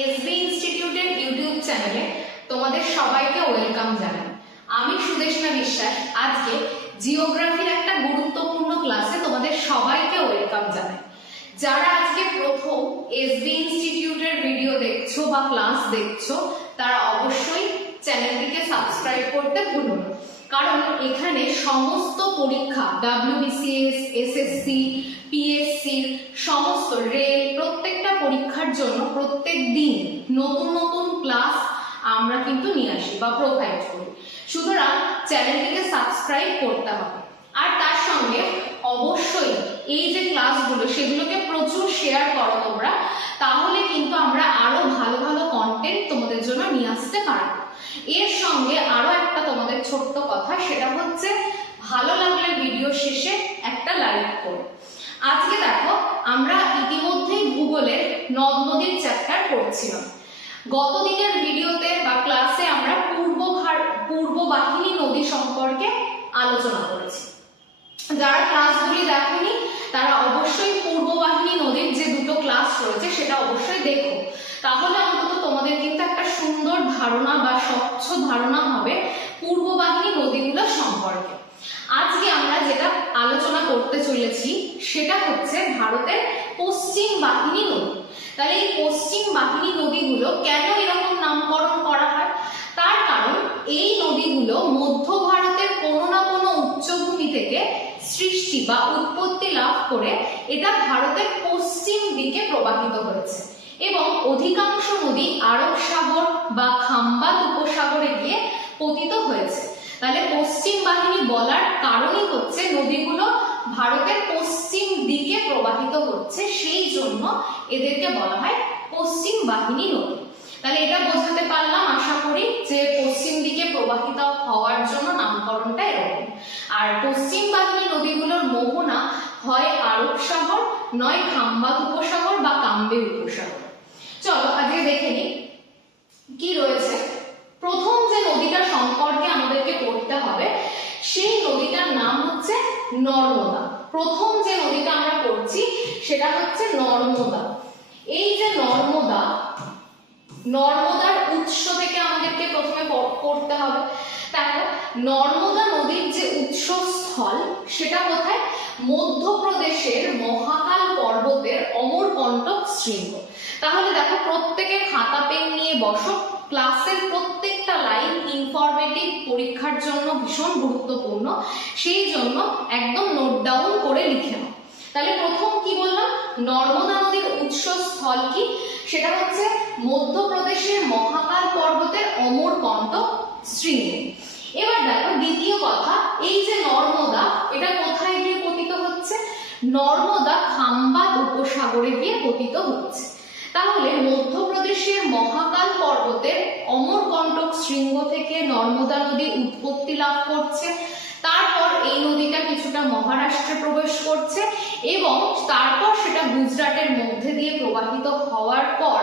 SB ইনস্টিটিউটের YouTube চ্যানেলে তোমাদের সবাইকে ওয়েলকাম জানাই। আমি সুদেশনা বিশ্বাস। আজকে জিওগ্রাফির একটা গুরুত্বপূর্ণ ক্লাসে তোমাদের সবাইকে ওয়েলকাম জানাই। যারা আজকে প্রথম এসবি ইনস্টিটিউটের ভিডিও দেখছ বা ক্লাস দেখছ, তারা অবশ্যই চ্যানেলটিকে সাবস্ক্রাইব করতে ভুলো না। কারণ এখানে সমস্ত পরীক্ষা ডাব্লিউবিসিএস এসএসসি পিএসসি সমস্ত রেল, প্রত্যেকটা পরীক্ষার জন্য প্রত্যেক দিন নতুন নতুন ক্লাস আমরা কিন্তু নিয়ে আসি বা প্রোভাইড করি। সুতরাং চ্যানেলটিকে সাবস্ক্রাইব করতে হবে। আর তার সঙ্গে অবশ্যই এই যে ক্লাসগুলো সেগুলোকে প্রচুর শেয়ার করো তোমরা, তাহলে কিন্তু আমরা আরও ভালো ভালো কন্টেন্ট তোমাদের জন্য নিয়ে আসতে পারব। এর সঙ্গে আরও একটা তোমাদের ছোট্ট কথা, সেটা হচ্ছে ভালো লাগলে ভিডিও শেষে একটা লাইক করো। আজকে দেখো, আমরা ইতিমধ্যেই ভূগোলের নদ নদীর চ্যাপ্টার পড়ছিলাম। গত দিনের ভিডিওতে বা ক্লাসে আমরা পূর্ব পূর্ব বাহিনী নদী সম্পর্কে আলোচনা করেছি। যারা ক্লাসগুলি দেখেনি, তারা অবশ্যই পূর্ব বাহিনী নদীর যে দুটো ক্লাস রয়েছে, সেটা অবশ্যই দেখো। তাহলে অন্তত তোমাদের সুন্দর ধারণা বা স্বচ্ছ ধারণা হবে পূর্ব বাহিনী নদীগুলো সম্পর্কে। আজকে আমরা যেটা আলোচনা করতে চলেছি, সেটা হচ্ছে ভারতের পশ্চিম বাহিনী নদী। তাহলে এই পশ্চিম বাহিনী নদীগুলো কেন এরকম নামকরণ করা হয়? তার কারণ এই নদীগুলো মধ্য ভারতের কোনো না কোনো উচ্চভূমি থেকে সৃষ্টি বা উৎপত্তি লাভ করে এটা ভারতের পশ্চিম দিকে প্রবাহিত হয়েছে। এবং অধিকাংশ নদী আরব সাগর বা খাম্বাত উপসাগরে গিয়ে পতিত হয়েছে। তাহলে পশ্চিম বাহিনী বলার কারণই হচ্ছে নদীগুলো ভারতের পশ্চিম দিকে প্রবাহিত হচ্ছে, সেই জন্য এদেরকে বলা হয় পশ্চিম বাহিনী নদী। তাহলে এটা বোঝাতে পারলাম, আশা করি যে পশ্চিম দিকে প্রবাহিত হওয়ার জন্য নামকরণটা এরকম। আর পশ্চিম বাহিনী নদীগুলোর মোহনা হয় আরব সাগর, নয় খাম্বাত উপসাগর বা কাম্বে উপসাগর। চলো আজকে দেখে নিই কি রয়েছে। প্রথম যে নদীটা সম্পর্কে আমাদেরকে পড়তে হবে, সেই নদীটার নাম হচ্ছে নর্মদা। প্রথম যে নদীটা আমরা পড়ছি, সেটা হচ্ছে নর্মদা। এই যে নর্মদা, নর্মদার উৎস থেকে আমাদেরকে প্রথমে পড়তে হবে। দেখো, নর্মদা নদীর যে উৎসস্থল, সেটা কোথায়? মধ্যপ্রদেশের মহাকাল পর্বতের অমরকণ্টক শৃঙ্গ। তাহলে দেখো প্রত্যেকে খাতা পেন নিয়ে বসো। ক্লাসের প্রত্যেকটা লাইন ইনফরমেটিভ পরীক্ষার জন্য ভীষণ গুরুত্বপূর্ণ। সেই জন্য একদম নোট ডাউন করে লিখে নাও। তাহলে প্রথম কি বললাম? নর্মদা নদীর উৎসস্থল কি? সেটা হচ্ছে মধ্যপ্রদেশের মহাকাল পর্বতের অমরকণ্টক শৃঙ্গ এবার দেখো, দ্বিতীয় কথা, এই যে নর্মদা, এটা কোথায় গিয়ে পতিত হচ্ছে? নর্মদা খাম্বাত উপসাগরে গিয়ে পতিত হচ্ছে। তাহলে মধ্যপ্রদেশের মহাকাল পর্বতের অমরকণ্টক শৃঙ্গ থেকে নর্মদা নদী উৎপত্তি লাভ করছে। তারপর এই নদীটা কিছুটা মহারাষ্ট্রে প্রবেশ করছে এবং তারপর সেটা গুজরাটের মধ্যে দিয়ে প্রবাহিত হওয়ার পর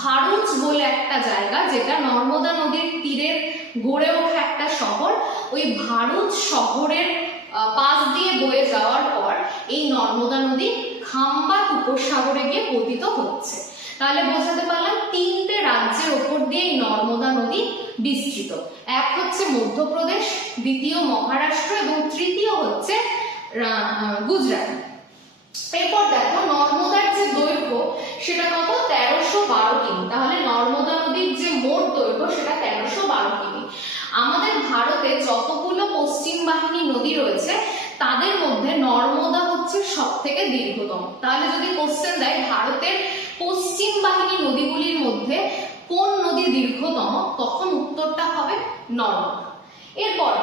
ভারুচ বলে একটা জায়গা যেটা নর্মদা নদীর তীরের গড়ে ওঠা একটা শহর, ওই ভারুচ শহরের পাশ দিয়ে বয়ে যাওয়ার পর এই নর্মদা নদী খাম্বাত উপসাগরে গিয়ে পতিত হচ্ছে। তাহলে বোঝাতে পারলাম তিনটে রাজ্যের ওপর দিয়ে নর্মদা নদী বিস্তৃত। এক হচ্ছে মধ্যপ্রদেশ, দ্বিতীয় মহারাষ্ট্র এবং তৃতীয় হচ্ছে গুজরাট। এরপর দেখো নর্মদার যে দৈর্ঘ্য, সেটা কত? তেরোশো বারো কিমি। তাহলে নর্মদা নদীর যে মোট দৈর্ঘ্য, সেটা তেরোশো বারো কিমি। আমাদের ভারতে যতগুলো পশ্চিম বাহিনী নদী রয়েছে, তাদের মধ্যে নর্মদা হচ্ছে সব থেকে দীর্ঘতম। তাহলে যদি কোশ্চেন দেয়, ভারতের পশ্চিম বাহিনী নদীগুলির মধ্যে কোন নদী দীর্ঘতম, তখন উত্তরটা হবে নর্মদা। এরপর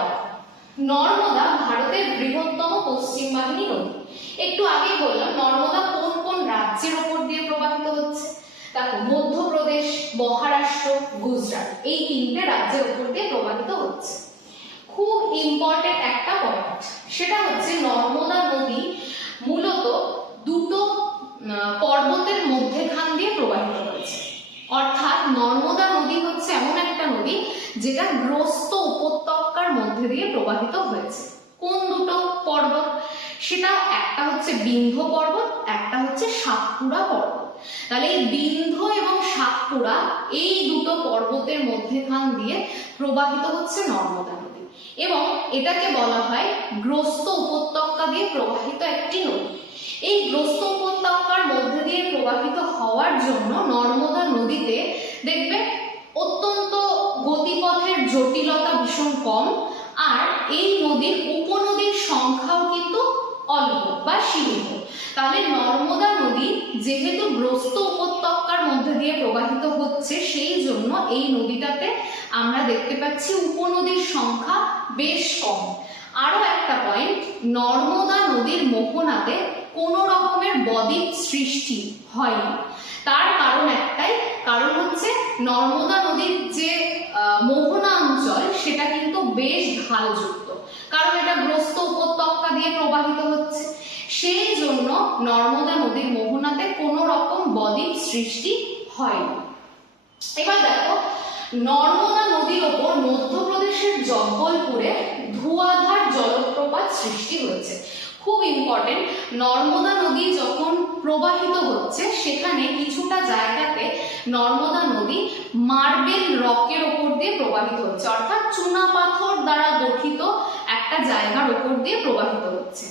নর্মদা ভারতের বৃহত্তম পশ্চিম বাহিনী নদী। একটু আগেই বললাম, নর্মদা কোন কোন রাজ্যের ওপর দিয়ে প্রবাহিত হচ্ছে? দেখো, মধ্যপ্রদেশ, মহারাষ্ট্র, গুজরাট, এই তিনটে রাজ্যের ওপর দিয়ে প্রবাহিত হচ্ছে। খুব ইম্পর্টেন্ট একটা পয়েন্ট সেটা হচ্ছে নর্মদা নদী মূলত দুটো পর্বতের মধ্যেখান দিয়ে প্রবাহিত হয়েছে। অর্থাৎ নর্মদা নদী হচ্ছে এমন একটা নদী যেটা গ্রস্ত উপত্যকার মধ্যে দিয়ে প্রবাহিত হয়েছে। কোন দুটো পর্বত? সেটা একটা হচ্ছে বিন্ধ পর্বত, একটা হচ্ছে সাতপুরা পর্বত। তাহলে এই বিন্ধ এবং সাতপুরা এই দুটো পর্বতের মধ্যেখান দিয়ে প্রবাহিত হচ্ছে নর্মদা নদী। এবং এটাকে বলা হয় গ্রস্ত উপত্যকা দিয়ে প্রবাহিত একটি নদী। এই গ্রস্ত উপত্যকার মধ্যে দিয়ে প্রবাহিত হওয়ার জন্য নর্মদা নদীতে দেখবে অত্যন্ত গতিপথের জটিলতা ভীষণ কম, আর এই নদীর উপনদীর সংখ্যাও কিন্তু অল্প বা সীমিত। তাহলে নর্মদা নদী যেহেতু গ্রস্ত উপত্যকার মধ্যে দিয়ে প্রবাহিত হচ্ছে, সেই জন্য এই নদীটাতে আমরা দেখতে পাচ্ছি উপনদীর সংখ্যা বেশ কম। আরও একটা পয়েন্ট নর্মদা নদীর মোহনাতে কোনো রকমের বদ্বীপ সৃষ্টি হয়নি। তার কারণ একটাই, কারণ হচ্ছে নর্মদা নদীর যে মোহনা অঞ্চল সেটা কিন্তু বেশ ঢালযুক্ত। কারণ এটা গ্রস্ত উপত্যকা দিয়ে প্রবাহিত হচ্ছে। সেই জন্য নর্মদা নদীর মোহনাতে কোনো রকম বদ্বীপ সৃষ্টি হয়নি। এবার দেখো, নর্মদা নদীর ওপর মধ্যপ্রদেশের জব্বলপুরে ধুয়াধার জলপ্রপাত সৃষ্টি হয়েছে। খুব ইম্পর্টেন্ট নর্মদা নদী যখন প্রবাহিত হচ্ছে, সেখানে কিছুটা জায়গাতে নর্মদা নদী মার্বেল রকের ওপর দিয়ে প্রবাহিত হচ্ছে। অর্থাৎ চুনা পাথর দ্বারা গঠিত একটা জায়গার ওপর দিয়ে প্রবাহিত হচ্ছে।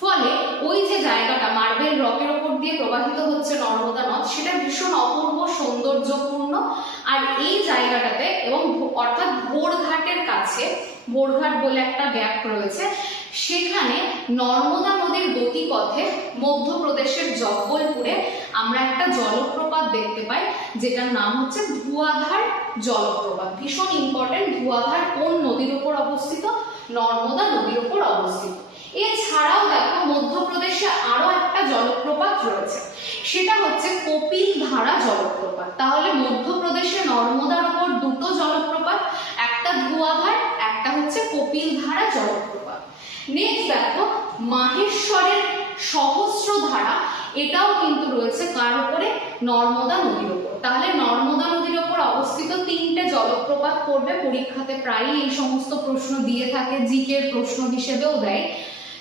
ফলে ওই যে জায়গাটা মার্বেল রকের ওপর দিয়ে প্রবাহিত হচ্ছে নর্মদা নদ, সেটা ভীষণ অপূর্ব, সৌন্দর্যপূর্ণ। আর এই জায়গাটাতে এবং অর্থাৎ ভোরঘাটের কাছে, ভোরঘাট বলে একটা গ্যাপ রয়েছে সেখানে নর্মদা নদীর গতিপথে মধ্যপ্রদেশের জব্বলপুরে আমরা একটা জলপ্রপাত দেখতে পাই, যেটার নাম হচ্ছে ধুয়াধার জলপ্রপাত। ভীষণ ইম্পর্টেন্ট ধুয়াধার কোন নদীর উপর অবস্থিত? নর্মদা নদীর ওপর অবস্থিত। এছাড়াও দেখো, মধ্যপ্রদেশে আরও একটা জলপ্রপাত রয়েছে। সেটা হচ্ছে কপিল ধারা জলপ্রপাত। তাহলে মধ্যপ্রদেশে নর্মদার উপর দুটো জলপ্রপাত, একটা ধুয়াধার একটা হচ্ছে কপিল ধারা জলপ্রপাত। নেক্সট দেখো, মাহেশ্বরের সহস্র ধারা, এটাও কিন্তু রয়েছে কার উপরে? নর্মদা নদীর উপর। তাহলে নর্মদা নদীর উপর অবস্থিত তিনটে জলপ্রপাত পড়বে। পরীক্ষাতে প্রায়ই এই সমস্ত প্রশ্ন দিয়ে থাকে, জিকের প্রশ্ন হিসেবেও দেয়।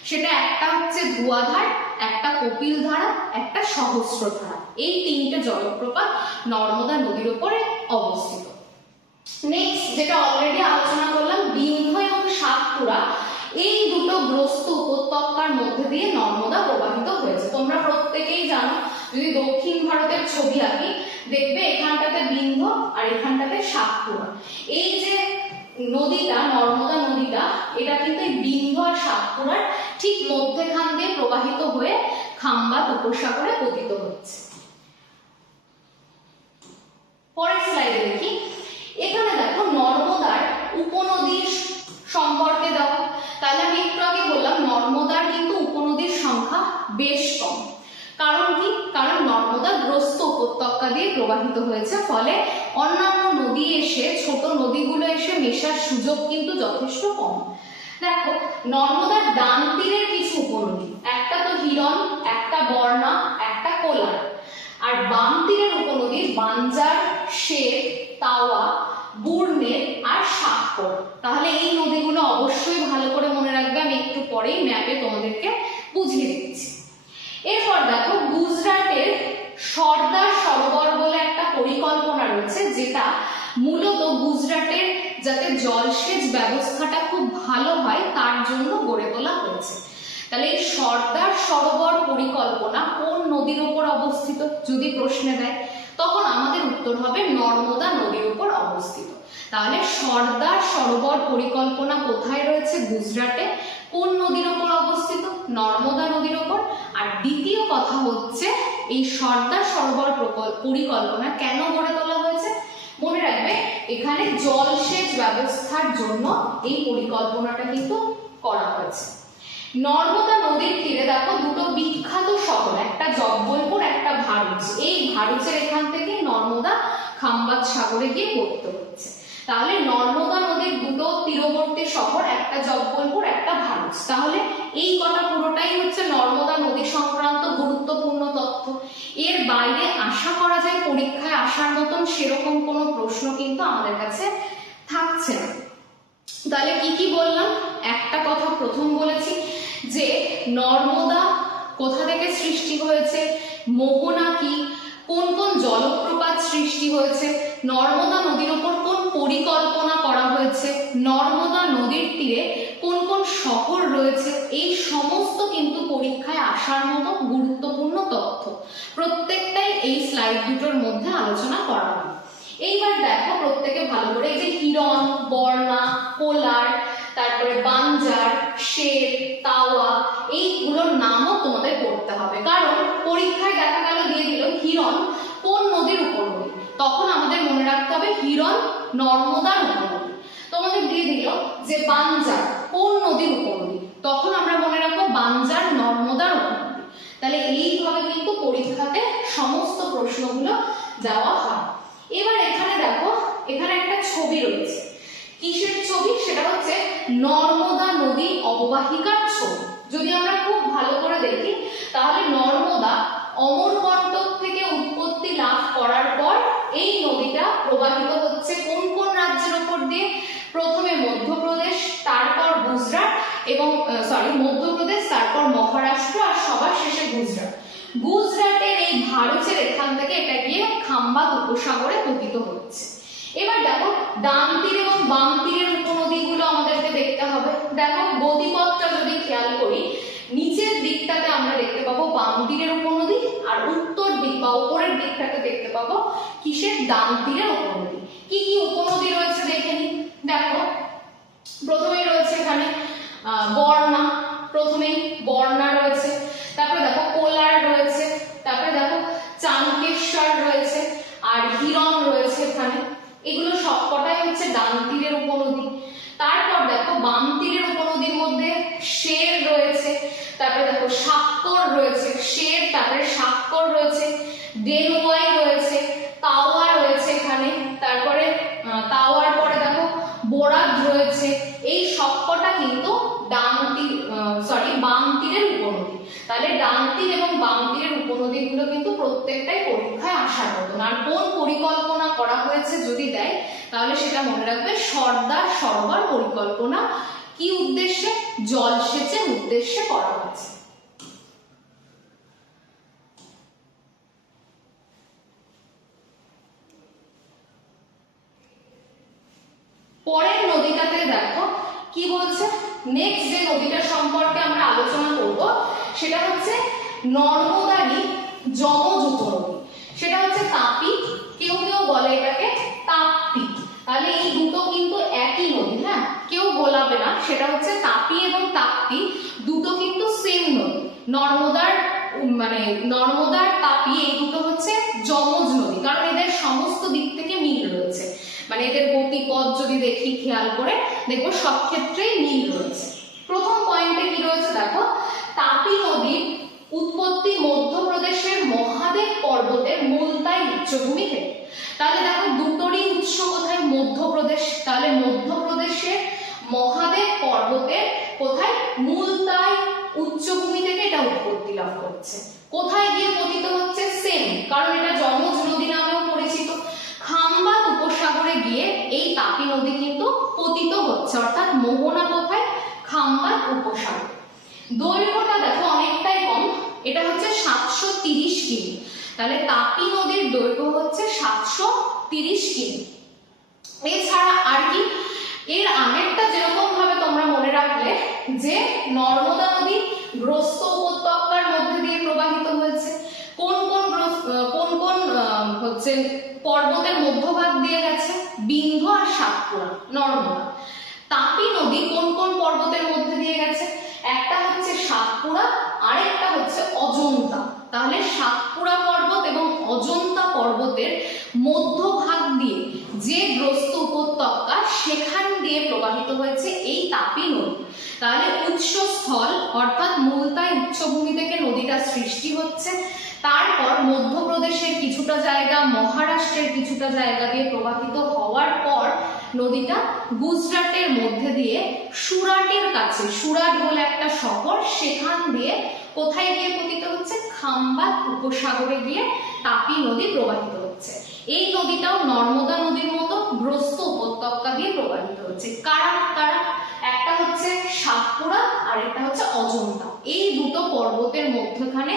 সেটা একটা হচ্ছে ধুয়াধার একটা কপিল ধারা, একটা সহস্র ধারা। এই তিনটে জলপ্রপাত নর্মদা নদীর উপরে অবস্থিত। নেক্সট যেটা অলরেডি আলোচনা করলাম বিন্ধ এবং সাতপুরা, এই দুটো গ্রস্ত উপত্যকার মধ্যে দিয়ে নর্মদা প্রবাহিত হয়েছে। তোমরা প্রত্যেকেই জানো, যদি দক্ষিণ ভারতের ছবি আঁকি, দেখবে এখানটাতে বিন্ধ আর এখানটাতে সাতপুরা। এই যে নদীটা, নর্মদা নদীটা, এটা কিন্তু এই বিন্ধ আর সাতপুরার ঠিক মধ্যেখান দিয়ে প্রবাহিত হয়ে খাম্বাত উপসাগরে পতিত হচ্ছে। পরের স্লাইডে দেখি। এখানে দেখো নর্মদার উপনদীর সম্পর্কে দাও। তাহলে আমি একটু আগে বললাম, নর্মদার কিন্তু উপনদীর সংখ্যা বেশ কম। কারণ কি? কারণ নর্মদা গ্রস্ত উপত্যকা দিয়ে প্রবাহিত হয়েছে। ফলে অন্যান্য নদী এসে, ছোট নদীগুলো এসে মেশার সুযোগ কিন্তু যথেষ্ট কম। দেখো, নর্মদার ডান তীরের কিছু উপনদী, একটা তো হিরণ, একটা বর্ণা, একটা কোলার। আর বাম তীরের উপনদী, বাঞ্জার শের তাওয়া বুর্নের আর সাতকর তাহলে এই নদীগুলো অবশ্যই ভালো করে মনে রাখবে আমি একটু পরেই ম্যাপে তোমাদেরকে বুঝিয়ে দিচ্ছি এরপর দেখো গুজরাটের সর্দার সরোবর বলে একটা পরিকল্পনা রয়েছে যেটা মূলত গুজরাটের যাতে জলসেচ ব্যবস্থাটা খুব ভালো হয় তার জন্য গড়ে তোলা হয়েছে তাহলে এই সর্দার সরোবর পরিকল্পনা কোন নদীর উপর অবস্থিত, যদি প্রশ্নে দেয়, তখন আমাদের উত্তর হবে নর্মদা নদীর উপর অবস্থিত। তাহলে সর্দার সরোবর পরিকল্পনা কোথায় রয়েছে গুজরাটে? কোন নদীর উপর অবস্থিত? নর্মদা নদীর উপর। আর দ্বিতীয় কথা হচ্ছে, এই সর্দার সরোবর প্রকল্প পরিকল্পনা কেন গড়ে তোলা হয়েছে? মনে রাখবে, এখানে জলসেচ ব্যবস্থার জন্য এই পরিকল্পনাটা কিন্তু করা হয়েছে। নর্মদা নদীর তীরে দেখো দুটো বিখ্যাত শহর, একটা জব্বলপুর একটা ভারুচ এই ভারুচের এখান থেকে নর্মদা খাম্বাত সাগরে গিয়ে পড়তে হচ্ছে তাহলে নর্মদা নদীর দুটো তীরবর্তী শহর, একটা জব্বলপুর একটা ভারুচ তাহলে এই কথা পুরোটাই হচ্ছে নর্মদা নদী সংক্রান্ত গুরুত্বপূর্ণ তথ্য। এর বাইরে আশা করা যায় পরীক্ষায় আসার মতন সেরকম কোনো প্রশ্ন কিন্তু আমাদের কাছে থাকছে না। তাহলে কি কি বললাম? একটা কথা প্রথম বলেছি যে নর্মদা কোথা থেকে সৃষ্টি হয়েছে? মোহনা কি? কোন কোন জলপ্রপাত সৃষ্টি হয়েছে? নর্মদা নদীর ওপর কোন পরিকল্পনা করা হয়েছে? নর্মদা নদীর তীরে কোন কোন শহর রয়েছে? এই সমস্ত কিন্তু পরীক্ষায় আসার মতো গুরুত্বপূর্ণ তথ্য। প্রত্যেকটাই এই স্লাইড দুটোর মধ্যে আলোচনা করা হবে। এইবার দেখো প্রত্যেকে ভালো করে। এই যে হিরণ বর্ণা কোলার তারপরে বাঞ্জার, শের তাওয়া এইগুলোর নামও তোমাদের পড়তে হবে কারণ পরীক্ষায় দেখা গেল, দিয়ে দিল হিরণ কোন নদীর উপনদী। তখন আমাদের মনে রাখতে হবে হিরণ নর্মদার উপনদী। তোমাদের দিয়ে দিল যে বাঞ্জার কোন নদীর উপনদী। তখন আমরা মনে রাখব বাঞ্জার নর্মদার উপনদী। তাহলে এইভাবে কিন্তু পরীক্ষাতে সমস্ত প্রশ্নগুলো দেওয়া হয়। এবার এখানে দেখো, এখানে একটা ছবি রয়েছে। কিসের ছবি? সেটা হচ্ছে নর্মদা নদী অববাহিকার ছবি। যদি আমরা খুব ভালো করে দেখি, তাহলে নর্মদা অমরকণ্টক থেকে উৎপত্তি লাভ করার পর এই নদীটা প্রবাহিত হচ্ছে কোন কোন রাজ্যের ওপর দিয়ে? প্রথমে মধ্যপ্রদেশ, তারপর গুজরাট এবং সরি মধ্যপ্রদেশ, তারপর মহারাষ্ট্র আর সবার শেষে গুজরাট। গুজরাটের এই ভারতের এখান থেকে এটা গিয়ে খাম্বাত উপসাগরে পতিত হচ্ছে। এবার দেখো, ডান তীর এবং বাম তীরের উপনদীগুলো আমাদেরকে দেখতে হবে। দেখো গতিপথটা যদি খেয়াল করি নিচের দিকটাতে আমরা দেখতে পাবো বাম তীরের উপনদী আর উত্তর দিক বা উপরের দিকটাকে দেখতে পাবো কিসের ডান তীরের উপনদী। কি কি উপনদী রয়েছে দেখে নি দেখো, প্রথমেই রয়েছে এখানে আহ, বর্ণা প্রথমেই বর্ণা রয়েছে তারপরে দেখো কোলার রয়েছে তারপরে দেখো চাঙ্কেশ্বর রয়েছে আর হিরণ রয়েছে এখানে এগুলো সবকটাই হচ্ছে ডান তীরের উপনদী তারপর দেখো বাম তীরের উপনদীর মধ্যে শের রয়েছে তারপরে দেখো সাক্কর রয়েছে শের তারপরে সাক্কর রয়েছে ডেনুয়াই রয়েছে তাওয়া রয়েছে এখানে তারপরে আহ, তাওয়ার পরে দেখো বোরাদ রয়েছে এই সবকটা কিন্তু ডান তীর সরি বাম তীরের উপনদী তাহলে ডান তীর এবং বাম তীরের উপনদীগুলো কিন্তু প্রত্যেকটাই পরীক্ষায় আসার মতন আর কোন পরিকল্পনা করা হয়েছে যদি দেয় তাহলে সেটা মনে রাখবে সর্দার সরোবর পরিকল্পনা। কি উদ্দেশ্যে? জলসেচের উদ্দেশ্যে করা হয়েছে। পরের নদীটাতে দেখো, কি বলছে? নেক্সট যে নদীটা সম্পর্কে আমরা আলোচনা করব, সেটা হচ্ছে নর্মদারই যমজ উপনদী। সেটা হচ্ছে তাপি কেউ কেউ বলে এটাকে তাপ্তি তাহলে এই দুটো কিন্তু একই নদী হ্যাঁ? কেউ গোলাবে না সেটা হচ্ছে তাপি এবং তাপ্তি, দুটো কিন্তু সেম নদী। নর্মদার মানে নর্মদার তাপি, এই দুটো হচ্ছে যমজ নদী, কারণ এদের সমস্ত দিক থেকে মিল রয়েছে। মানে এদের গতিপথ যদি দেখি খেয়াল করে, দেখব সব ক্ষেত্রেই মিল রয়েছে। প্রথম পয়েন্টে কি রয়েছে দেখো? তাপি নদীর উৎপত্তি মধ্যপ্রদেশের মহাদেব পর্বতের মুলতাই উচ্চভূমি থেকে। তাহলে দেখো দুটোরই উৎস কোথায়? মধ্যপ্রদেশ। তাহলে মধ্যপ্রদেশের মহাদেব পর্বতের কোথায়? মুলতাই উচ্চভূমি থেকে এটা উৎপত্তি লাভ করছে। কোথায় গিয়ে পতিত হচ্ছে? সেম, কারণ এটা যমজ নদী নামেও পরিচিত। খাম্বাত উপসাগরে গিয়ে এই তাপি নদী কিন্তু পতিত হচ্ছে, অর্থাৎ মোহনা কোথায়? খাম্বাত উপসাগর। দৈর্ঘ্যটা দেখো অনেকটাই কম। এটা হচ্ছে সাতশো তিরিশ কিমি। তাহলে তাপি নদীর দৈর্ঘ্য হচ্ছে সাতশো তিরিশ কিমি। এছাড়া আর কি, এর আগেরটা যেরকম ভাবে তোমরা মনে রাখলে যে নর্মদা নদী গ্রস্ত উপত্যকার মধ্যে দিয়ে প্রবাহিত হয়েছে, কোন কোন কোন কোন হচ্ছে পর্বতের মধ্যভাগ দিয়ে গেছে, বিন্ধ্য আর সাতপুরা, নর্মদা। তাপি নদী কোন কোন পর্বতের মধ্যে দিয়ে গেছে, একটা হচ্ছে সাতপুরা, আরেকটা হচ্ছে অজন্তা। তাহলে সাতপুরা পর্বত এবং অজন্তা পর্বতের মধ্যভাগ দিয়ে যে গ্রস্ত উপত্যকা সেখান দিয়ে প্রবাহিত হয়েছে এই তাপি নদী। তাহলে উৎসস্থল অর্থাৎ মুলতাই উচ্চভূমি থেকে নদীটা সৃষ্টি হচ্ছে, তারপর মধ্যপ্রদেশের কিছুটা জায়গা, মহারাষ্ট্রের কিছুটা জায়গা দিয়ে প্রবাহিত হওয়ার পর নদীটা গুজরাটের মধ্যে দিয়ে সুরাটের কাছে, সুরাট বলে একটা শহর, সেখান দিয়ে কোথায় গিয়ে পতিত হচ্ছে? খাম্বাত উপসাগরে গিয়ে তাপি নদী প্রবাহিত হচ্ছে। এই নদীটাও নর্মদা নদীর মতো গ্রস্ত উপত্যকা দিয়ে প্রবাহিত হচ্ছে। কারা? কারা? একটা হচ্ছে সাতপুরা, আর একটা হচ্ছে অজন্তা। এই দুটো পর্বতের মধ্যখানে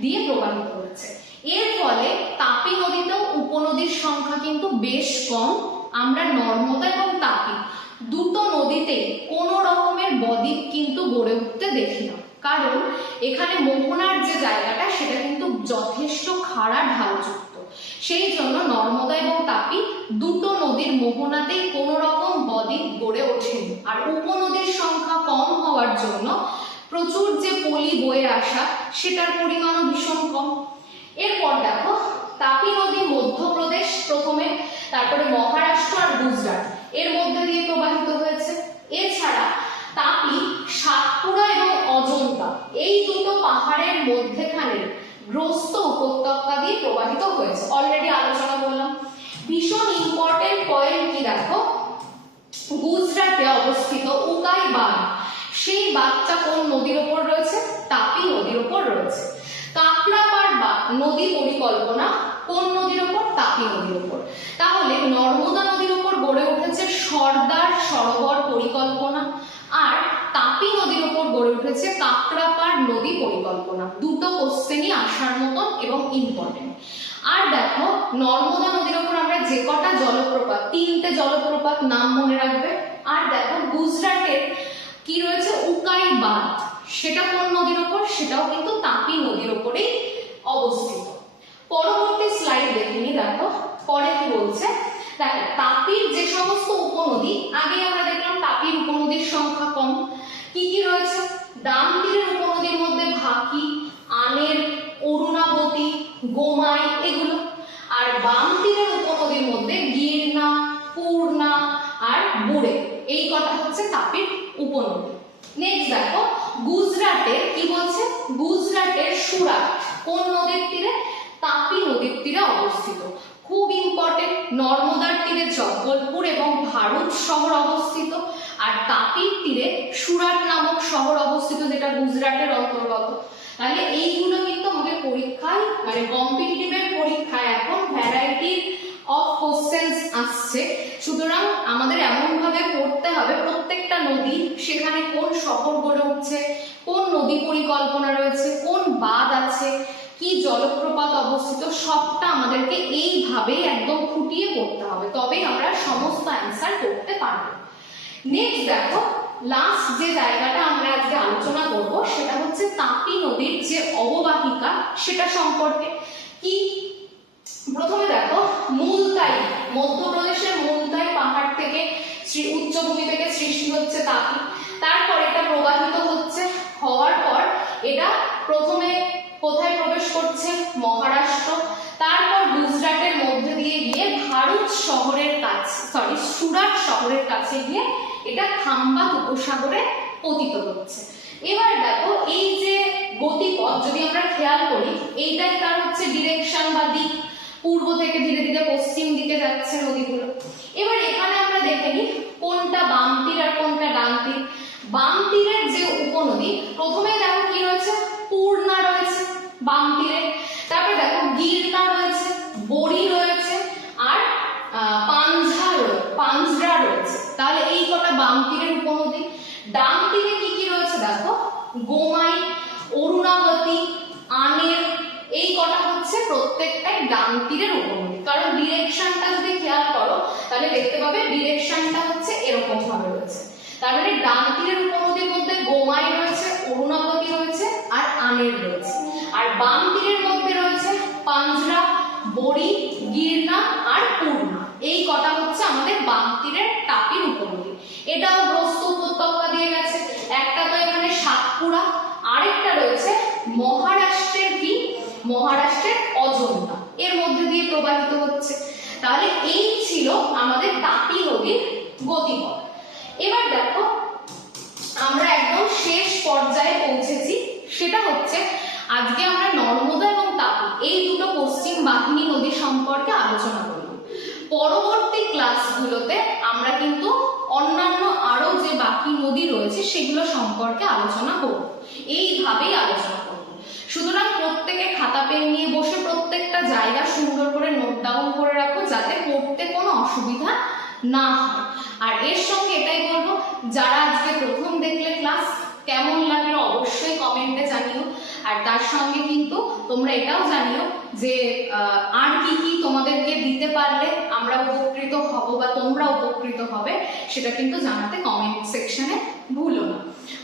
দিয়ে প্রবাহিত হচ্ছে। এর ফলে তাপি নদীতেও উপনদীর সংখ্যা কিন্তু বেশ কম। আমরা নর্মদা এবং তাপি দুটো নদীতে কোনো রকমের বদ্বীপ কিন্তু গড়ে উঠতে দেখি না। কারণ এখানে মোহনার যে জায়গাটা, সেটা কিন্তু যথেষ্ট খাড়া ঢালযুক্ত সেই জন্য নর্মদা এবং তাপি দুটো নদীর মোহনাতেই কোনো রকম বদ্বীপ গড়ে ওঠেনি। আর উপনদীর সংখ্যা কম হওয়ার জন্য প্রচুর যে পলি বয়ে আসা সেটার পরিমাণও ভীষণ কম। এরপর দেখো, তাপি নদী মধ্যপ্রদেশ প্রথমে, তারপরে মহারাষ্ট্র আর গুজরাট। এর মধ্যে দিয়ে প্রবাহিত হয়েছে এছাড়া তাপি সাতপুরা এবং অজন্তা এই দুটো পাহাড়ের মধ্যেখানে গ্রস্ত উপত্যকা দিয়ে প্রবাহিত হয়েছে অলরেডি আলোচনা করলাম ভীষণ ইম্পর্টেন্ট পয়েন্ট কি দেখো গুজরাটে অবস্থিত উকাই বাঁধ সেই বাঁধটা কোন নদীর ওপর রয়েছে? তাপি নদীর ওপর রয়েছে। কাকড়াপাড় বা নদী পরিকল্পনা কোন নদীর ওপর? তাপি নদীর ওপর। তাহলে নর্মদা নদীর ওপর গড়ে উঠেছে সর্দার সরোবর পরিকল্পনা আর তাপি নদীর ওপর গড়ে উঠেছে কাকড়াপাড় নদী পরিকল্পনা। দুটো কোশ্চেনই আসার মতন এবং ইম্পর্টেন্ট আর দেখো, নর্মদা নদীর ওপর আমরা যে কটা জলপ্রপাত, তিনটে জলপ্রপাত নাম মনে রাখবে। আর দেখো, গুজরাটের কি রয়েছে? উকাই বাঁধ। সেটা কোন নদীর ওপর? সেটাও কিন্তু তাপি নদীর ওপরেই অবস্থিত। পরবর্তী স্লাইড দেখে নি দেখো। পরে কি বলছে? দেখো, তাপির যে সমস্ত উপনদী আগে আমরা দেখলাম তাপির উপনদীর সংখ্যা কম। কি কি রয়েছে? তীরের উপনদীর মধ্যে ভাকি, আনের, অরুণাবতী, গোমাই এগুলো। আর বাম তীরের উপনদীর মধ্যে গিরনা পূর্ণা আর বুড়ে। এই কটা হচ্ছে তাপির উপনদী। নেক্সট দেখো, গুজরাটের, কি বলছে? গুজরাটের সুরাট। কোন নদীর তীরে? তাপি নদীর তীরে অবস্থিত। খুব ইম্পর্টেন্ট নর্মদার তীরে জব্বলপুর এবং ভারত শহর অবস্থিত। আর তাপির তীরে সুরাট নামক শহর অবস্থিত, যেটা গুজরাটের অন্তর্গত। তাহলে এইগুলো কিন্তু আমাদের পরীক্ষায় মানে কম্পিটিটিভের পরীক্ষায় এখন ভ্যারাইটি অফ কোশ্চেন্স আসছে। সুতরাং আমাদের এমন ভাবে পড়তে হবে, প্রত্যেকটা নদী সেখানে কোন শহর গড়ে উঠছে, কোন নদী পরিকল্পনা রয়েছে, কোন বাঁধ আছে, কি জলপ্রপাত অবস্থিত, সবটা আমাদেরকে এইভাবেই একদম খুঁটিয়ে পড়তে হবে। তবেই আমরা সমস্ত অ্যান্সার করতে পারব। নেক্সট দেখো লাস্ট যে জায়গাটা আমরা আজকে আলোচনা করব, সেটা হচ্ছে তাপি নদীর যে অববাহিকা, সেটা সম্পর্কে। কি প্রথমে দেখো, মুলতাই, মধ্যপ্রদেশের মুলতাই পাহাড় থেকে উচ্চভূমি থেকে সৃষ্টি হচ্ছে তাপি। তারপর এটা প্রবাহিত হচ্ছে, হওয়ার পর এটা প্রথমে কোথায় প্রবেশ করছে? মহারাষ্ট্র। তারপর গুজরাটের মধ্যে দিয়ে গিয়ে ভারত শহরের কাছে সরি সুরাট শহরের কাছে গিয়ে এটা খাম্বাত উপসাগরে পতিত হচ্ছে। এবার দেখো, এই যে গতিপথ, যদি আমরা খেয়াল করি এইটাই তার হচ্ছে ডিরেকশন বা দিক। পূর্ব থেকে ধীরে ধীরে পশ্চিম দিকে যাচ্ছে নদীগুলো। এবার এখানে আমরা দেখে নিই কোনটা বাম তীর আর কোনটা ডান তীর বাম তীরের যে উপনদী প্রথমে দেখো কি রয়েছে? পূর্ণা রয়েছে বাম তীরে তারপরে দেখো গিরনা রয়েছে বড়ি রয়েছে আর আহ, পাঞ্ঝা রয়ে- পাঞ্জরা রয়েছে তাহলে এই কটা বাম তীরের উপনদী ডান তীরে কি কি রয়েছে দেখো গোমাই অরুণাবতী আনের এই কটা হচ্ছে প্রত্যেকটাই ডান তীরের উপনদী কারণ ডিরেকশনটা যদি খেয়াল করো, তাহলে দেখতে পাবে ডিরেকশনটা হচ্ছে এরকম ভাবে রয়েছে। তার মানে ডান তীরের উপনদীর মধ্যে গোমাই রয়েছে অরুণাবতী রয়েছে, আর আনের রয়েছে। আর বাম তীরের মধ্যে রয়েছে পাঞ্জরা, বড়ি, গিরনা আর পূর্ণা। এই কটা হচ্ছে আমাদের বাম তীরের তাপির উপনদী এটাও গ্রস্ত উপত্যকা দিয়ে গেছে। একটা তো এখানে সাতপুরা, আরেকটা রয়েছে মহারাষ্ট্রের কি? মহারাষ্ট্রের এর মধ্যে দিয়ে প্রবাহিত হচ্ছে। তাহলে এই ছিল আমাদের তাপি নদীর গতিপথ। এবার দেখো, আমরা একদম শেষ পর্যায়ে পৌঁছেছি। সেটা হচ্ছে, আজকে আমরা নর্মদা এবং তাপি, এই দুটো পশ্চিম বাহিনী নদী সম্পর্কে আলোচনা করলাম পরবর্তী ক্লাসগুলোতে আমরা কিন্তু অন্যান্য আরও যে বাকি নদী রয়েছে, সেগুলো সম্পর্কে আলোচনা করব। এইভাবেই আলোচনা করব সুতরাং প্রত্যেকে খাতা পেন নিয়ে বসে প্রত্যেকটা জায়গা সুন্দর করে নোট ডাউন করে রাখো যাতে পড়তে কোনো অসুবিধা না হয়। আর এর সঙ্গে এটাই বলব, যারা আজকে প্রথম দেখলে ক্লাস কেমন লাগল অবশ্যই কমেন্টে জানিও। আর তার সঙ্গে কিন্তু তোমরা এটাও জানিও যে আর কি কি তোমাদেরকে দিতে পারলে আমরা উপকৃত তোমরা উপকৃত হবে, সেটা কিন্তু জানাতে কমেন্ট সেকশনে ভুলো না।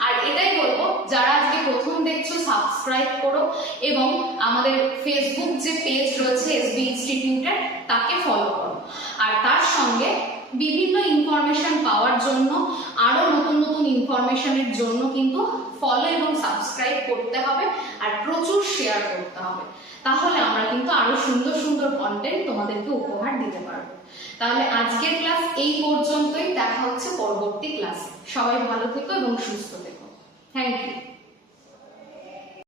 আর এটাই বলব, যারা আজকে প্রথম দেখছ সাবস্ক্রাইব করো এবং আমাদের ফেসবুক যে পেজ রয়েছে এসবি ইনস্টিটিউটের তাকে ফলো করো। আর তার সঙ্গে বিভিন্ন ইনফরমেশন পাওয়ার জন্য, আরও নতুন নতুন ইনফরমেশনের জন্য কিন্তু ফলো এবং সাবস্ক্রাইব করতে হবে আর প্রচুর শেয়ার করতে হবে। তাহলে আমরা কিন্তু আরও সুন্দর সুন্দর কন্টেন্ট তোমাদেরকে উপহার দিতে পারব। তাহলে আজকের ক্লাস এই পর্যন্তই। দেখা হচ্ছে পরবর্তী ক্লাসে। সবাই ভালো থেকো এবং সুস্থ থেকো। Thank you